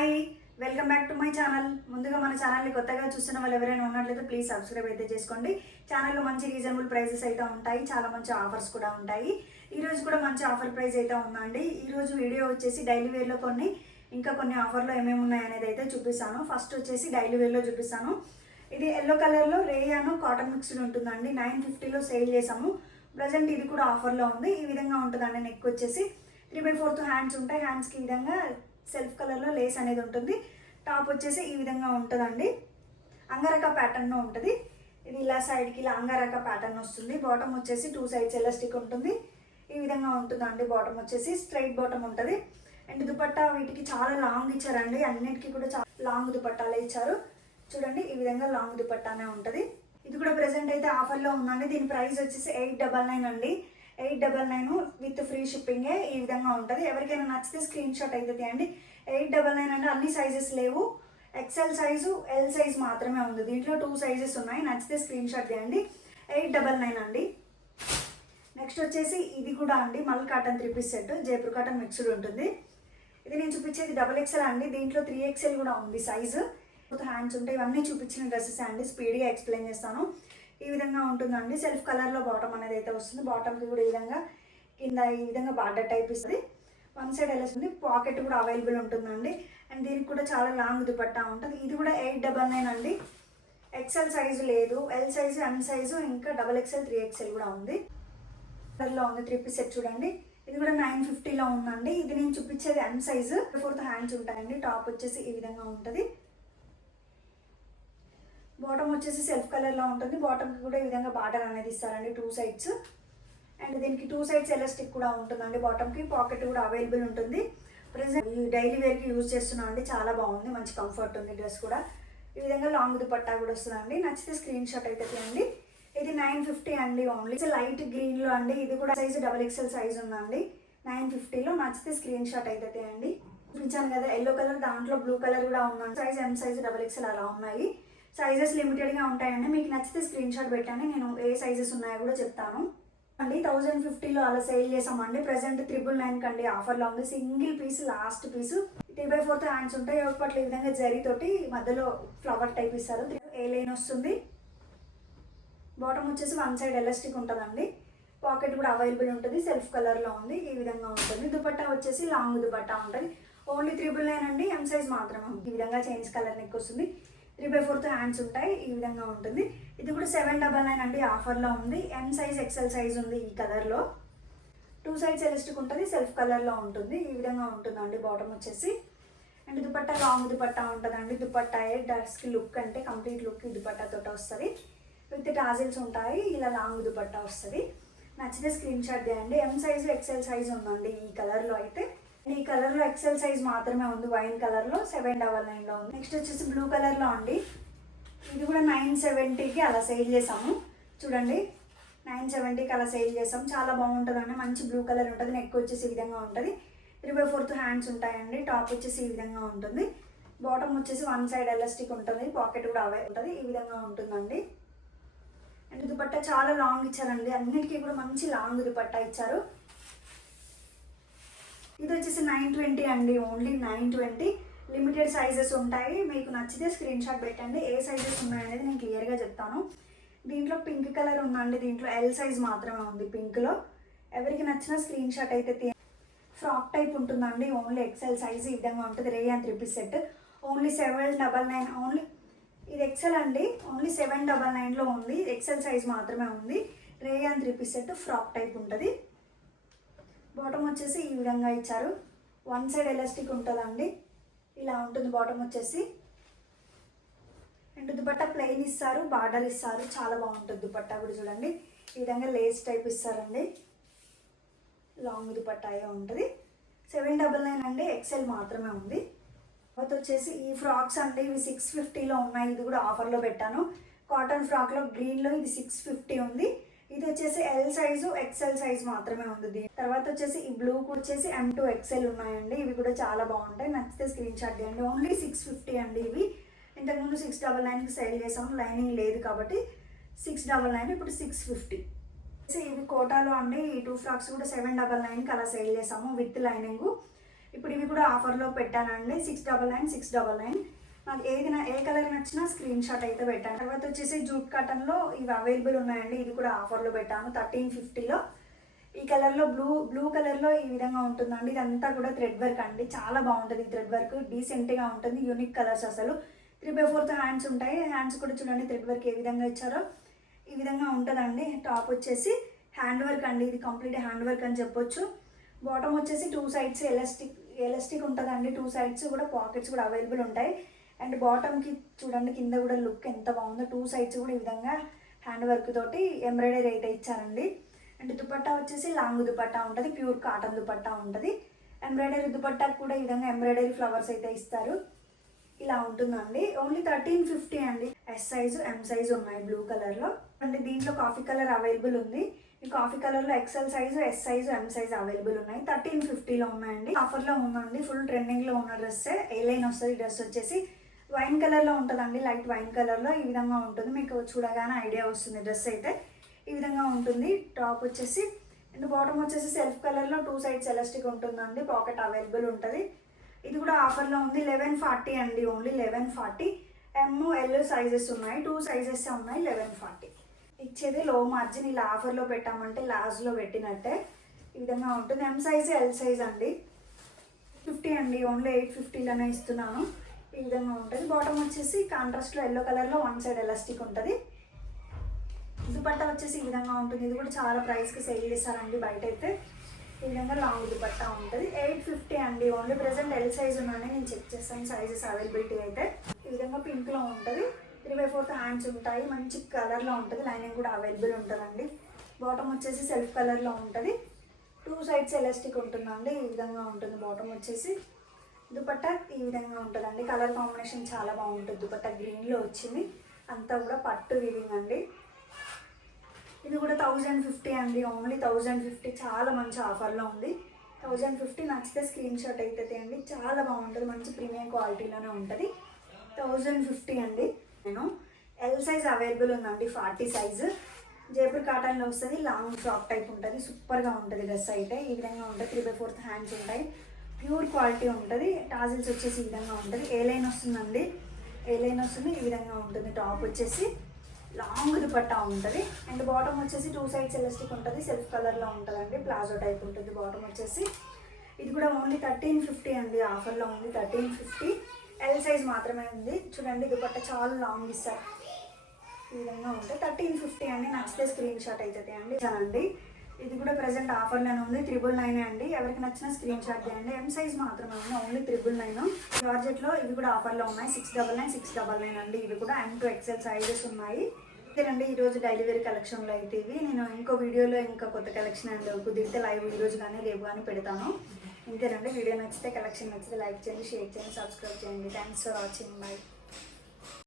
Hi, welcome back to my channel. ముందుగా మన ఛానల్ని కొత్తగా చూస్తున్న వాళ్ళు ఎవరైనా ఉన్నట్లయితే ప్లీజ్ సబ్స్క్రైబ్ అయితే చేసుకోండి. ఛానల్లో మంచి రీజనబుల్ ప్రైజెస్ అయితే ఉంటాయి, చాలా మంచి ఆఫర్స్ కూడా ఉంటాయి. ఈరోజు కూడా మంచి ఆఫర్ ప్రైస్ అయితే ఉందండి. ఈరోజు వీడియో వచ్చేసి డైలీ వేర్లో ఇంకా కొన్ని ఆఫర్లో ఏమేమి ఉన్నాయి అనేది అయితే చూపిస్తాను. ఫస్ట్ వచ్చేసి డైలీ వేర్లో చూపిస్తాను. ఇది ఎల్లో కలర్లో రేయాను కాటన్ మిక్స్డ్ ఉంటుందండి. 950లో సేల్ చేసాము. ప్రజెంట్ ఇది కూడా ఆఫర్లో ఉంది. ఈ విధంగా ఉంటుందండి. నెక్ వచ్చేసి 3/4 హ్యాండ్స్ ఉంటాయి. హ్యాండ్స్కి ఈ విధంగా సెల్ఫ్ కలర్లో లేస్ అనేది ఉంటుంది. టాప్ వచ్చేసి ఈ విధంగా ఉంటుందండి. అంగరక ప్యాటర్న్లో ఉంటుంది. ఇది ఇలా సైడ్కి ఇలా అంగరక ప్యాటర్న్ వస్తుంది. బాటమ్ వచ్చేసి 2 సైడ్స్ ఎలాస్టిక్ ఉంటుంది. ఈ విధంగా ఉంటుందండి. బాటమ్ వచ్చేసి స్ట్రైట్ బాటమ్ ఉంటుంది. అండ్ దుపట్టా వీటికి చాలా లాంగ్ ఇచ్చారండి. అన్నిటికీ కూడా చాలా లాంగ్ దుపట్టాలే ఇచ్చారు. చూడండి, ఈ విధంగా లాంగ్ దుపట్టానే ఉంటుంది. ఇది కూడా ప్రెసెంట్ అయితే ఆఫర్లో ఉందండి. దీని ప్రైస్ వచ్చేసి 899 అండి. 899 విత్ ఫ్రీ షిప్పింగే. ఈ విధంగా ఉంటుంది. ఎవరికైనా నచ్చితే స్క్రీన్ షాట్ అయితే తీయండి. 899 అంటే అన్ని సైజెస్ లేవు. ఎక్సెల్ సైజు, ఎల్ సైజ్ మాత్రమే ఉంది. దీంట్లో 2 సైజెస్ ఉన్నాయి. నచ్చితే స్క్రీన్ షాట్ తీయండి. 899 అండి. నెక్స్ట్ వచ్చేసి ఇది కూడా అండి mul cotton 3 piece set, Jaipur cotton mixed ఉంటుంది. ఇది నేను చూపించేది XXL అండి. దీంట్లో 3XL కూడా ఉంది సైజు. హ్యాండ్స్ ఉంటాయి. ఇవన్నీ చూపించిన డ్రెస్సెస్ అండి. స్పీడ్గా ఎక్స్ప్లెయిన్ చేస్తాను. ఈ విధంగా ఉంటుందండి. సెల్ఫ్ కలర్లో బాటమ్ అనేది అయితే వస్తుంది. బాటమ్కి కూడా ఈ విధంగా కింద ఈ విధంగా బార్డర్ టైప్ ఇస్తుంది. 1 సైడ్ ఎలా వస్తుంది. పాకెట్ కూడా అవైలబుల్ ఉంటుందండి. అండ్ దీనికి కూడా చాలా లాంగ్ దుపట్టా ఉంటుంది. ఇది కూడా 899 అండి. ఎక్సెల్ సైజు లేదు, ఎల్ సైజు, ఎం సైజు, ఇంకా XXL 3XL కూడా ఉంది. కలర్లో ఉంది 3 పీస్ సెట్ చూడండి. ఇది కూడా 950లో ఉందండి. ఇది నేను చూపించేది ఎం సైజు. 4 హ్యాండ్స్ ఉంటాయండి. టాప్ వచ్చేసి ఈ విధంగా ఉంటుంది. బాటమ్ వచ్చేసి సెల్ఫ్ కలర్లో ఉంటుంది. బాటమ్కి కూడా ఈ విధంగా బార్డర్ అనేది ఇస్తారండి 2 సైడ్స్. అండ్ దీనికి 2 సైడ్స్ ఎలాస్టిక్ కూడా ఉంటుందండి. బాటమ్కి పాకెట్ కూడా అవైలబుల్ ఉంటుంది. ప్రెసెంట్ డైలీ వేర్కి యూజ్ చేస్తున్నాం అండి. చాలా బాగుంది, మంచి కంఫర్ట్ ఉంది డ్రెస్ కూడా. ఈ విధంగా లాంగ్ దుపట్టా కూడా వస్తుందండి. నచ్చితే స్క్రీన్ షాట్ అయితే తీయండి. ఇది 950 అండి ఓన్లీ. లైట్ గ్రీన్లో అండి. ఇది కూడా సైజు XXL సైజ్ ఉందండి. 950లో. నచ్చితే స్క్రీన్ షాట్ అయితే తీయండి. చూపించాను కదా ఎల్లో కలర్, దాంట్లో బ్లూ కలర్ కూడా ఉందండి. సైజ్ ఎం సైజు, XXL అలా ఉన్నాయి. సైజెస్ లిమిటెడ్గా ఉంటాయండి. మీకు నచ్చితే స్క్రీన్ షాట్ పెట్టండి. నేను ఏ సైజెస్ ఉన్నాయో కూడా చెప్తాను అండి. 1050లో అలా సేల్ చేసామండి. ప్రెసెంట్ 999 అండి ఆఫర్లో ఉంది. Single piece, last piece. 3/4 hands ఉంటాయి. పట్ల ఈ విధంగా జరీతోటి మధ్యలో ఫ్లవర్ టైప్ ఇస్తారు. ఏ లైన్ వస్తుంది. బాటమ్ వచ్చేసి 1 సైడ్ ఎలాస్టిక్ ఉంటుందండి. పాకెట్ కూడా అవైలబుల్ ఉంటుంది. సెల్ఫ్ కలర్లో ఉంది. ఈ విధంగా ఉంటుంది. దుపట్టా వచ్చేసి లాంగ్ దుపట్టా ఉంటుంది. ఓన్లీ 999 అండి. ఎం సైజ్ మాత్రమే. ఈ విధంగా చేంజ్ కలర్ నెక్ వస్తుంది. 3/4 హ్యాండ్స్ ఉంటాయి. ఈ విధంగా ఉంటుంది. ఇది కూడా 799 అండి ఆఫర్లో ఉంది. ఎం సైజ్, XL సైజ్ ఉంది ఈ కలర్లో. 2 సైడ్స్ ఎలాస్టిక్ ఉంటుంది. సెల్ఫ్ కలర్లో ఉంటుంది. ఈ విధంగా ఉంటుందండి బాటమ్ వచ్చేసి. అండ్ దుపట్టా లాంగ్ దుపట్టా ఉంటుందండి. దుపట్టాయే డ్రెస్కి లుక్ అంటే కంప్లీట్ లుక్ ఈ దుపట్టాతో వస్తుంది. విత్ టాజిల్స్ ఉంటాయి. ఇలా లాంగ్ దుపట్టా వస్తుంది. నచ్చితే స్క్రీన్ షాట్ చేయండి. ఎం సైజు, XL సైజ్ ఉందండి ఈ కలర్లో అయితే. ఈ కలర్లో XL సైజ్ మాత్రమే ఉంది. వైన్ కలర్లో 799లో ఉంది. నెక్స్ట్ వచ్చేసి బ్లూ కలర్లో అండి. ఇది కూడా 970కి అలా సేల్ చేసాము. చూడండి, 970కి అలా సేల్ చేసాం. చాలా బాగుంటుందండి. మంచి బ్లూ కలర్ ఉంటుంది. నెక్ వచ్చేసి ఈ విధంగా ఉంటుంది. 3/4 హ్యాండ్స్ ఉంటాయండి. టాప్ వచ్చేసి ఈ విధంగా ఉంటుంది. బాటమ్ వచ్చేసి 1 సైడ్ ఎలాస్టిక్ ఉంటుంది. పాకెట్ కూడా అవే ఉంటుంది. ఈ విధంగా ఉంటుందండి. అండ్ దుపట్టా చాలా లాంగ్ ఇచ్చారండి. అన్నిటికీ కూడా మంచి లాంగ్ దుపట్టా ఇచ్చారు. ఇది వచ్చేసి 920 అండి. ఓన్లీ 920. లిమిటెడ్ సైజెస్ ఉంటాయి. మీకు నచ్చితే స్క్రీన్ షాట్ పెట్టండి. ఏ సైజెస్ ఉన్నాయనేది నేను క్లియర్గా చెప్తాను. దీంట్లో పింక్ కలర్ ఉందండి. దీంట్లో ఎల్ సైజ్ మాత్రమే ఉంది పింక్లో. ఎవరికి నచ్చిన స్క్రీన్ షాట్ అయితే ఫ్రాక్ టైప్ ఉంటుందండి. ఓన్లీ XL సైజ్ ఈ విధంగా ఉంటుంది. Rayon 3 piece set only 799. Only ఇది XL అండి. ఓన్లీ 799లో ఉంది. XL సైజ్ మాత్రమే ఉంది. Rayon 3 piece set frock type ఉంటుంది. బాటమ్ వచ్చేసి ఈ విధంగా ఇచ్చారు. 1 సైడ్ ఎలాస్టిక్ ఉంటుందండి. ఇలా ఉంటుంది బాటమ్ వచ్చేసి. అండ్ దుపట్టా ప్లెయిన్ ఇస్తారు, బార్డర్ ఇస్తారు. చాలా బాగుంటుంది దుపట్టా కూడా. చూడండి, ఈ విధంగా లేస్ టైప్ ఇస్తారండి. లాంగ్ దుపట్టా ఉంటుంది. 799 అండి. XL మాత్రమే ఉంది. తర్వాత వచ్చేసి ఈ ఫ్రాక్స్ అండి. ఇవి 650లో ఉన్నాయి. ఇది కూడా ఆఫర్లో పెట్టాను. కాటన్ ఫ్రాక్లో గ్రీన్లో ఇది 650 ఉంది. ఇది వచ్చేసి ఎల్ సైజు, XL సైజ్ మాత్రమే ఉంది. తర్వాత వచ్చేసి ఈ బ్లూ వచ్చేసి M2 XL ఉన్నాయండి. ఇవి కూడా చాలా బాగుంటాయి. నచ్చితే స్క్రీన్ షాట్ చేయండి. ఓన్లీ 650 అండి. ఇవి ఇంతకుముందు 699కి సేల్ చేసాము. లైనింగ్ లేదు కాబట్టి 699. ఇప్పుడు 650. ఇవి కోటాలో అండి. ఈ 2 ఫ్రాక్స్ కూడా 799కి అలా సేల్ చేసాము విత్ లైనింగ్. ఇప్పుడు ఇవి కూడా ఆఫర్లో పెట్టానండి 699 699. నాకు ఏ కలర్ నచ్చినా స్క్రీన్ షాట్ అయితే పెట్టాను. తర్వాత వచ్చేసి జూట్ కాటన్లో ఇవి అవైలబుల్ ఉన్నాయండి. ఇది కూడా ఆఫర్లో పెట్టాను 1350లో. ఈ కలర్లో బ్లూ కలర్లో ఈ విధంగా ఉంటుందండి. ఇదంతా కూడా థ్రెడ్ వర్క్ అండి, చాలా బాగుంటుంది. థ్రెడ్ వర్క్ డీసెంట్గా ఉంటుంది, యూనిక్ కలర్స్ అసలు. 3/4 హ్యాండ్స్ ఉంటాయి. హ్యాండ్స్ కూడా చూడండి థ్రెడ్ వర్క్ ఏ విధంగా ఇచ్చారో ఈ విధంగా ఉంటుందండి. టాప్ వచ్చేసి హ్యాండ్ వర్క్ అండి, ఇది కంప్లీట్ హ్యాండ్ వర్క్ అని చెప్పొచ్చు. బాటమ్ వచ్చేసి 2 సైడ్స్ ఎలాస్టిక్ ఉంటుందండి. 2 సైడ్స్ కూడా పాకెట్స్ కూడా అవైలబుల్ ఉంటాయి. అండ్ బాటమ్కి చూడండి కింద కూడా లుక్ ఎంత బాగుందో. 2 సైడ్స్ కూడా ఈ విధంగా హ్యాండ్ వర్క్ తోటి ఎంబ్రాయిడరీ అయితే ఇచ్చారండి. అండ్ దుపట్టా వచ్చేసి లాంగ్ దుపట్టా ఉంటుంది, ప్యూర్ కాటన్ దుపట్టా ఉంటుంది. ఎంబ్రాయిడరీ దుపట్టాకు కూడా ఈ విధంగా ఎంబ్రాయిడరీ ఫ్లవర్స్ అయితే ఇస్తారు. ఇలా ఉంటుందండి. ఓన్లీ 1350 అండి. ఎస్ సైజు ఎం సైజు ఉన్నాయి బ్లూ కలర్లో. అంటే దీంట్లో కాఫీ కలర్ అవైలబుల్ ఉంది. ఈ కాఫీ కలర్లో XL size, S size, M size available ఉన్నాయి. 1350లో ఉన్నాయండి. ఆఫర్లో ఉందండి. ఫుల్ ట్రెండింగ్లో ఉన్న డ్రెస్సే. ఏ లైన్ వస్తుంది. డ్రెస్ వచ్చేసి వైన్ కలర్లో ఉంటుందండి, లైట్ వైన్ కలర్లో ఈ విధంగా ఉంటుంది. మీకు చూడగానే ఐడియా వస్తుంది. డ్రెస్ అయితే ఈ విధంగా ఉంటుంది. టాప్ వచ్చేసి అండ్ బాటమ్ వచ్చేసి సెల్ఫ్ కలర్లో 2 సైడ్స్ ఎలాస్టిక్ ఉంటుందండి. పాకెట్ అవైలబుల్ ఉంటుంది. ఇది కూడా ఆఫర్లో ఉంది 1140 అండి. ఓన్లీ 1140. ML సైజెస్ ఉన్నాయి, 2 సైజెస్ ఉన్నాయి. 1140 ఇచ్చేది లో మార్జిన్. ఇలా ఆఫర్లో పెట్టామంటే లాస్ట్లో పెట్టినట్టే ఈ విధంగా ఉంటుంది. ఎం సైజ్ ఎల్ సైజ్ అండి. 50 అండి. ఓన్లీ 850లోనే ఇస్తున్నాను. ఈ విధంగా ఉంటుంది. బాటమ్ వచ్చేసి కాంట్రాస్ట్లో ఎల్లో కలర్లో 1 సైడ్ ఎలాస్టిక్ ఉంటుంది. దుపట్టా వచ్చేసి ఈ విధంగా ఉంటుంది. ఇది కూడా చాలా ప్రైస్కి సేల్ చేస్తారండి బయట అయితే. ఈ విధంగా లాంగ్ దుపట్టా ఉంటుంది. 850 అండి. ఓన్లీ ప్రెసెంట్ ఎల్ సైజ్ ఉన్నాయని నేను చెక్ చేస్తాను సైజెస్ అవైలబిలిటీ అయితే. ఈ విధంగా పింక్లో ఉంటుంది. 3/4 హ్యాండ్స్ ఉంటాయి. మంచి కలర్లో ఉంటుంది. లైనింగ్ కూడా అవైలబుల్ ఉంటుందండి. బాటమ్ వచ్చేసి సెల్ఫ్ కలర్లో ఉంటుంది. 2 సైడ్స్ ఎలాస్టిక్ ఉంటుందండి. ఈ విధంగా ఉంటుంది. బాటమ్ వచ్చేసి దుపట్టా ఈ విధంగా ఉంటుందండి. కలర్ కాంబినేషన్ చాలా బాగుంటుంది. దుపట్టా గ్రీన్లో వచ్చింది. అంతా కూడా పట్టు వీవింగ్ అండి. ఇది కూడా 1050 అండి. ఓన్లీ 1050. చాలా మంచి ఆఫర్లో ఉంది. 1050 నచ్చితే స్క్రీన్ షాట్ అయితే అండి. చాలా బాగుంటుంది. మంచి ప్రీమియం క్వాలిటీలోనే ఉంటుంది. 1050 అండి. నేను ఎల్ సైజ్ అవైలబుల్ ఉందండి. 40 సైజు జైపూర్ కాటన్లో వస్తుంది. లాంగ్ ఫ్రాక్ టైప్ ఉంటుంది. సూపర్గా ఉంటుంది డ్రెస్ అయితే. ఈ విధంగా ఉంటుంది. 3/4 హ్యాండ్స్ ఉంటాయి. ప్యూర్ క్వాలిటీ ఉంటుంది. టాజిల్స్ వచ్చేసి ఈ విధంగా ఉంటుంది. ఏ లైన్ వస్తుందండి. ఏ లైన్ వస్తుంది. ఈ విధంగా ఉంటుంది. టాప్ వచ్చేసి లాంగ్ దుపట్టా ఉంటుంది. అండ్ బాటమ్ వచ్చేసి 2 సైడ్స్ ఎలాస్టిక్ ఉంటుంది. సెల్ఫ్ కలర్లో ఉంటుందండి. ప్లాజో టైప్ ఉంటుంది బాటమ్ వచ్చేసి. ఇది కూడా ఓన్లీ 1350 అండి. ఆఫర్లో ఉంది 1350. ఎల్ సైజ్ మాత్రమే ఉంది. చూడండి దుపట్టా చాలా లాంగ్ ఇస్తారు. ఈ విధంగా ఉంటుంది. 1350 అండి. నచ్చితే స్క్రీన్ షాట్ అవుతుంది అండి. ఇది కూడా ప్రెసెంట్ ఆఫర్లోనే ఉంది. 999 అండి. ఎవరికి నచ్చినా స్క్రీన్ షాట్ చేయండి. ఎం సైజ్ మాత్రమే ఉంది. ఓన్లీ 999. జార్జెట్లో ఇవి కూడా ఆఫర్లో ఉన్నాయి. 699 699 అండి. ఇవి కూడా M to XL సైజెస్ ఉన్నాయి. ఇదేనండి ఈరోజు డైలీ వేర్ కలెక్షన్లో అయితే ఇవి. నేను ఇంకో వీడియోలో ఇంకా కొత్త కలెక్షన్ అండ్ కుదిరితే లైవ్ ఈరోజు కానీ రేపు కానీ పెడతాను. ఇంతేనండి. వీడియో నచ్చితే కలెక్షన్ నచ్చితే లైక్ చేయండి, షేర్ చేయండి, సబ్స్క్రైబ్ చేయండి. Thanks for watching. బై.